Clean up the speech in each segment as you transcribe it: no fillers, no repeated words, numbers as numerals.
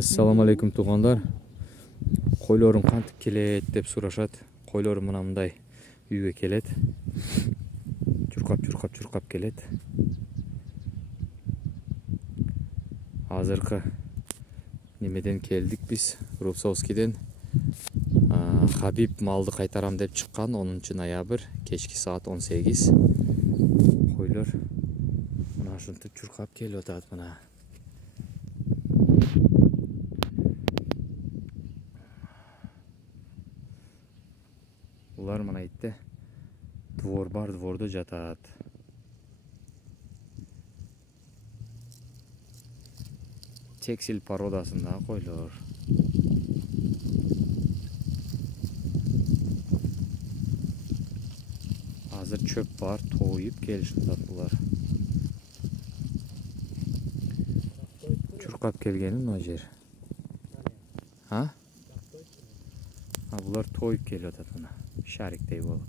Assalamu alaikum туғандар. Койлорум кантип келет деп сурашат. Койлорум мындай үйгө келет. Чуркап келет. Азыркы немеден келдик биз? Рубцовскийден. Хабиб малды кайтарам деп чыккан 10 ноябрь кечки саат 18. Койлор мына ушинтип чуркап келип атат мына. Улар мына итте двор бар, двордо жатат. Тексил породасындагы койлор. Азыр чөп бар, тоюп келишип булар. Чуркап келгени мына жер. Булар тоюп келип атат мына. Шариктей болуп.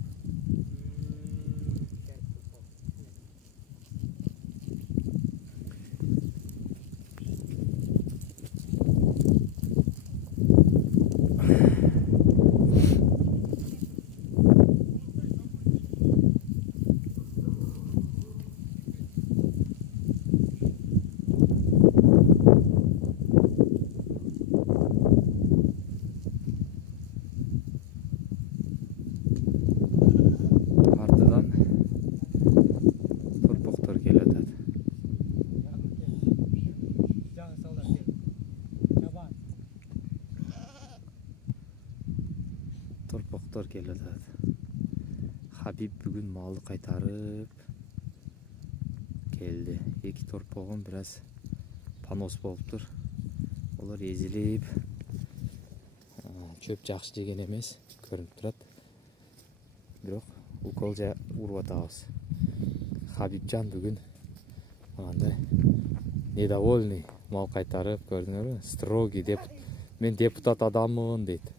Torpoqtor keldi. Habib бүгүн малды кайтарып келди. Эки торпогун biraz понос болуптур. Олар эзилип, чөп жакшы жеген эмес, көрүнүп турат. Бирок укол уруп атабыз. Хабибжан бүгүн мындай недовольный мал кайтарып, көрдүңөрбү? Строгий деп, мен депутат адаммын дейт.